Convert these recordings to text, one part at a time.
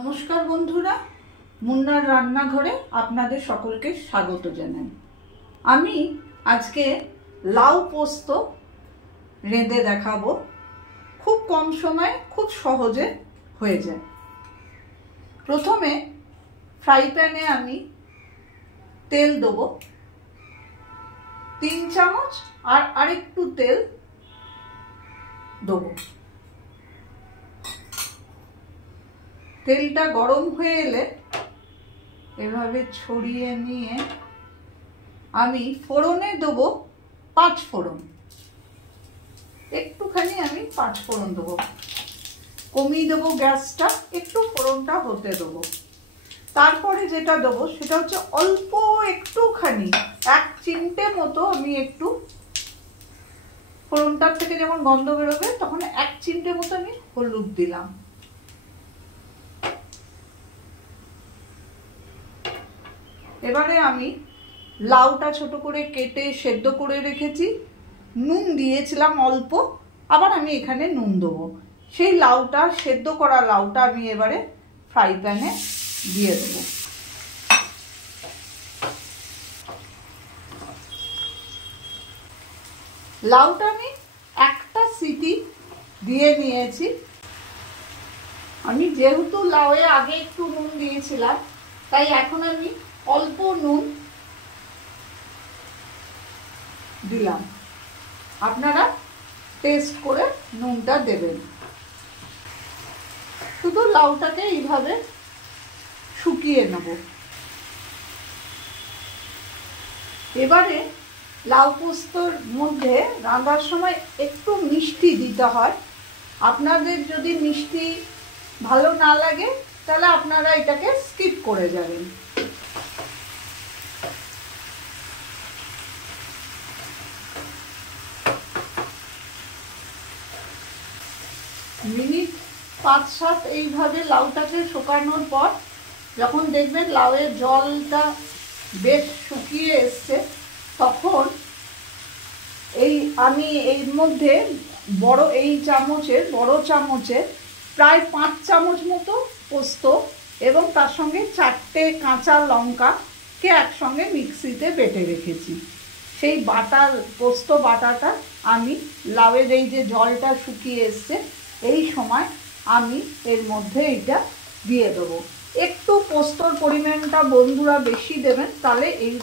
নমস্কার বন্ধুরা, মুন্নার রান্নাঘরে আপনাদের সকলকে স্বাগত জানাই। আমি আজকে লাউ পোস্ত রেঁধে দেখাবো। খুব কম সময়ে খুব সহজে হয়ে যায়। প্রথমে ফ্রাই প্যানে আমি তেল দেবো 3 চামচ, আর আরেকটু তেল দেবো। তেলটা গরম হয়ে এলে এভাবে ছড়িয়ে নিয়ে আমি ফোড়নে দেবো 5 ফোড়ন। একটুখানি আমি 5 ফোড়ন দেবো, কমিয়ে দেবো গ্যাসটা, একটু ফোড়নটা হতে দেবো। তারপরে যেটা দেবো সেটা হচ্ছে অল্প একটুখানি 1 চিমটে মতো আমি একটু ফোড়নটার থেকে যখন গন্ধ বেরোবে তখন 1 চিমটে মতো আমি হলুদ দিলাম। এবারে আমি লাউটা ছোট করে কেটে সেদ্ধ করে রেখেছি, নুন দিয়েছিলাম অল্প, আবার আমি এখানে নুন দেবো। সেই লাউটা, সেদ্ধ করা লাউটা আমি এবারে ফ্রাই প্যানে দিয়ে দেবো। লাউটা আমি একটা সিটি দিয়ে নিয়েছি। আমি যেহেতু লাউয়ে আগে একটু নুন দিয়েছিলাম, তাই এখন আমি অল্প নুন দিলাম। আপনারা টেস্ট করে নুনটা দেবেন। শুধু লাউটাকে এইভাবে শুকিয়ে নেব। এবারে লাউ পোস্তর মধ্যে রান্নার সময় একটু মিষ্টি দিতে হয়। আপনাদের যদি মিষ্টি ভালো না লাগে তাহলে আপনারা এটাকে স্কিপ করে যাবেন। মিনিট 5-7 এইভাবে লাউটাকে শুকানোর পর যখন দেখবেন লাউয়ের জলটা বেশ শুকিয়ে এসছে, তখন আমি এর মধ্যে বড় চামচের প্রায় 5 চামচ মতো পোস্ত এবং তার সঙ্গে 4টে কাঁচা লঙ্কাকে একসঙ্গে মিক্সিতে বেটে রেখেছি। সেই পোস্ত বাটাটা আমি লাউয়ের এই যে জলটা শুকিয়ে এসছে এই সময় আমি এর মধ্যে এটা দিয়ে দেবো। একটু পোস্তর পরিমাণটা বন্ধুরা বেশি দেবেন, তাহলে এই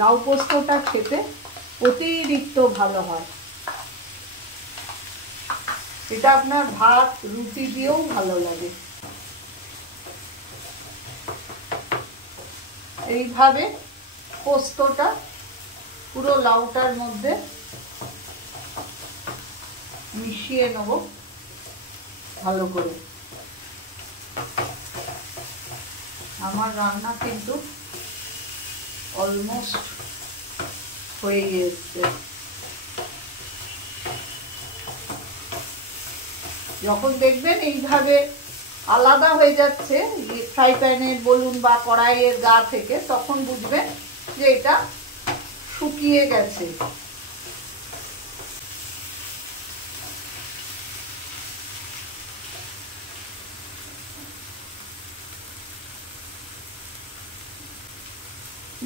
লাউ পোস্তটা খেতে অতিরিক্ত ভালো হয়। এটা আপনার ভাত রুটি দিয়েও ভালো লাগে। এইভাবে পোস্তটা পুরো লাউটার মধ্যে মিশিয়ে নেব ভালো করে। আমার রান্না কিন্তু অলমোস্ট হয়ে গেছে। যখন দেখবেন এইভাবে আলাদা হয়ে যাচ্ছে ফ্রাই প্যানের বলুন বা কড়াইয়ের গা থেকে, তখন বুঝবেন যে এটা শুকিয়ে গেছে।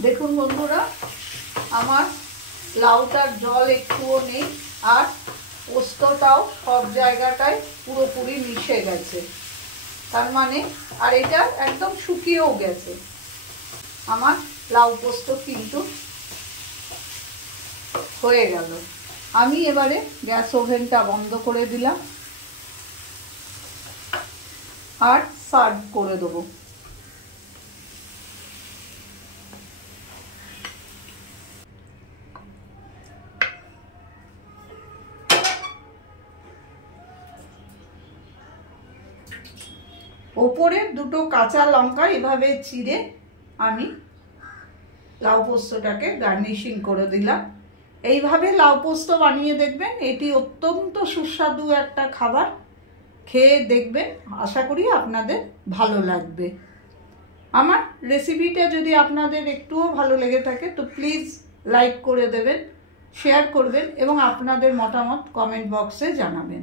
দেখুন বন্ধুরা, আমার লাউটার জল একটুও নেই, আর পোস্তটাও সব জায়গাটায় পুরোপুরি মিশে গেছে। তার মানে আর এটা একদম শুকিয়েও গেছে। আমার লাউ পোস্ত কিন্তু হয়ে গেল। আমি এবারে গ্যাস ওভেনটা বন্ধ করে দিলাম আর সার্ভ করে দেবো। ওপরে 2টো কাঁচা লঙ্কা এভাবে চিড়ে আমি লাউ পোস্তটাকে গার্নিশিং করে দিলাম। এইভাবে লাউ পোস্ত বানিয়ে দেখবেন, এটি অত্যন্ত সুস্বাদু একটা খাবার। খেয়ে দেখবেন, আশা করি আপনাদের ভালো লাগবে। আমার রেসিপিটা যদি আপনাদের একটুও ভালো লেগে থাকে তো প্লিজ লাইক করে দেবেন, শেয়ার করবেন এবং আপনাদের মতামত কমেন্ট বক্সে জানাবেন।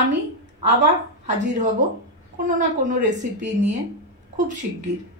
আমি আবার হাজির হব কোনো না কোনো রেসিপি নিয়ে। খুব শিগগির।